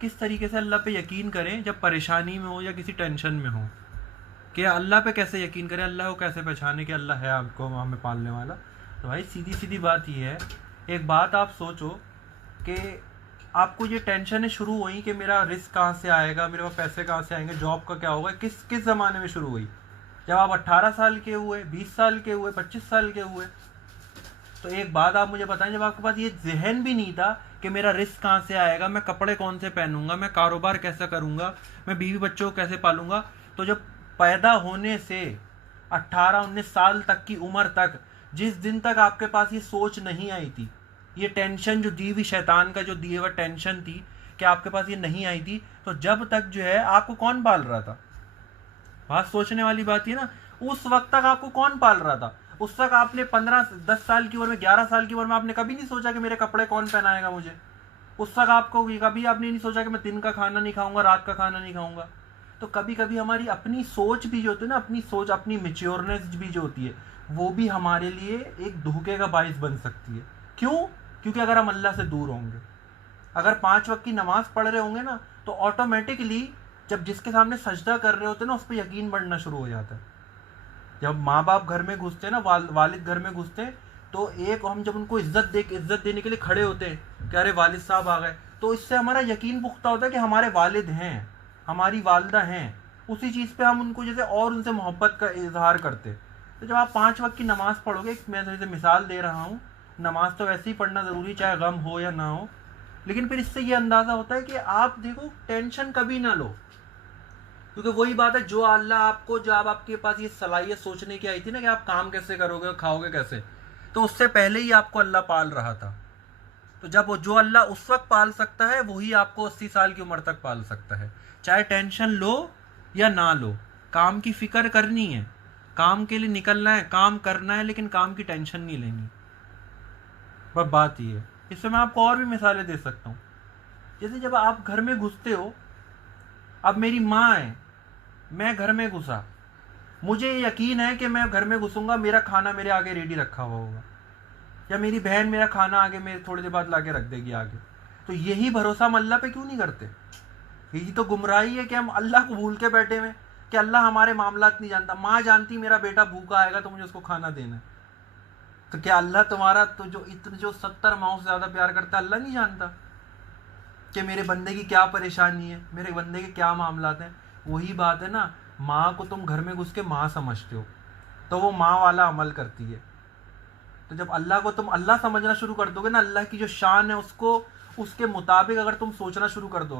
किस तरीके से अल्लाह पे यकीन करें जब परेशानी में हो या किसी टेंशन में हो, कि अल्लाह पे कैसे यकीन करें, अल्लाह को कैसे पहचाने कि अल्लाह है आपको हमें पालने वाला। तो भाई सीधी सीधी बात ये है, एक बात आप सोचो कि आपको ये टेंशन शुरू हुई कि मेरा रिस्क कहाँ से आएगा, मेरे पास पैसे कहाँ से आएंगे, जॉब का क्या होगा, किस किस ज़माने में शुरू हुई? जब आप 18 साल के हुए, 20 साल के हुए, 25 साल के हुए। तो एक बात आप मुझे बताएं, जब आपके पास ये जहन भी नहीं था कि मेरा रिस्क कहाँ से आएगा, मैं कपड़े कौन से पहनूंगा, मैं कारोबार कैसे करूंगा, मैं बीवी बच्चों को कैसे पालूंगा, तो जब पैदा होने से 18-19 साल तक की उम्र तक, जिस दिन तक आपके पास ये सोच नहीं आई थी, ये टेंशन जो दी हुई शैतान का जो दिए हुआ टेंशन थी कि आपके पास ये नहीं आई थी, तो जब तक जो है आपको कौन पाल रहा था? बात सोचने वाली बात है ना। उस वक्त तक आपको कौन पाल रहा था? उस तक आपने 15-10 साल की उम्र में, 11 साल की उम्र में आपने कभी नहीं सोचा कि मेरे कपड़े कौन पहनाएगा मुझे। उस तक आपको कभी आपने नहीं सोचा कि मैं दिन का खाना नहीं खाऊंगा, रात का खाना नहीं खाऊंगा। तो कभी कभी हमारी अपनी सोच भी जो होती है ना, अपनी सोच, अपनी मेच्योरनेस भी जो होती है, वो भी हमारे लिए एक धोखे का बाइस बन सकती है। क्यों? क्योंकि अगर हम अल्लाह से दूर होंगे, अगर 5 वक्त की नमाज पढ़ रहे होंगे ना, तो ऑटोमेटिकली जब जिसके सामने सजदा कर रहे होते हैं ना, उस पर यकीन बढ़ना शुरू हो जाता है। जब माँ बाप घर में घुसते हैं ना, वालिद घर में घुसते हैं, तो एक हम जब उनको इज्जत देने के लिए खड़े होते हैं कि अरे वालिद साहब आ गए, तो इससे हमारा यकीन पुख्ता होता है कि हमारे वालिद हैं, हमारी वालदा हैं। उसी चीज़ पे हम उनको जैसे और उनसे मोहब्बत का इजहार करते। तो जब आप 5 वक्त की नमाज़ पढ़ोगे, मैं जैसे मिसाल दे रहा हूँ, नमाज तो वैसे ही पढ़ना ज़रूरी, चाहे गम हो या ना हो, लेकिन फिर इससे ये अंदाज़ा होता है कि आप देखो टेंशन कभी ना लो। क्योंकि वही बात है, जो अल्लाह आपको, जब आपके पास ये सलाहियत सोचने की आई थी ना कि आप काम कैसे करोगे और खाओगे कैसे, तो उससे पहले ही आपको अल्लाह पाल रहा था। तो जब जो अल्लाह उस वक्त पाल सकता है, वही आपको 80 साल की उम्र तक पाल सकता है। चाहे टेंशन लो या ना लो, काम की फिक्र करनी है, काम के लिए निकलना है, काम करना है, लेकिन काम की टेंशन नहीं लेनी। बस बात ये है। इससे मैं आपको और भी मिसालें दे सकता हूँ। जैसे जब आप घर में घुसते हो, अब मेरी माँ है, मैं घर में घुसा, मुझे यकीन है कि मैं घर में घुसूंगा, मेरा खाना मेरे आगे रेडी रखा हुआ होगा, या मेरी बहन मेरा खाना आगे मेरे थोड़ी देर बाद लाके रख देगी आगे। तो यही भरोसा हम अल्लाह पे क्यों नहीं करते? यही तो गुमराही है कि हम अल्लाह को भूल के बैठे हुए कि अल्लाह हमारे मामलात नहीं जानता। माँ जानती मेरा बेटा भूखा आएगा तो मुझे उसको खाना देना है, तो क्या अल्लाह तुम्हारा तो जो 70 माओं से ज़्यादा प्यार करता है, अल्लाह नहीं जानता कि मेरे बंदे की क्या परेशानी है, मेरे बंदे के क्या मामलात हैं? वही बात है ना, माँ को तुम घर में घुस के माँ समझते हो, तो वो माँ वाला अमल करती है। तो जब अल्लाह को तुम अल्लाह समझना शुरू कर दोगे ना, अल्लाह की जो शान है उसको उसके मुताबिक अगर तुम सोचना शुरू कर दोगे,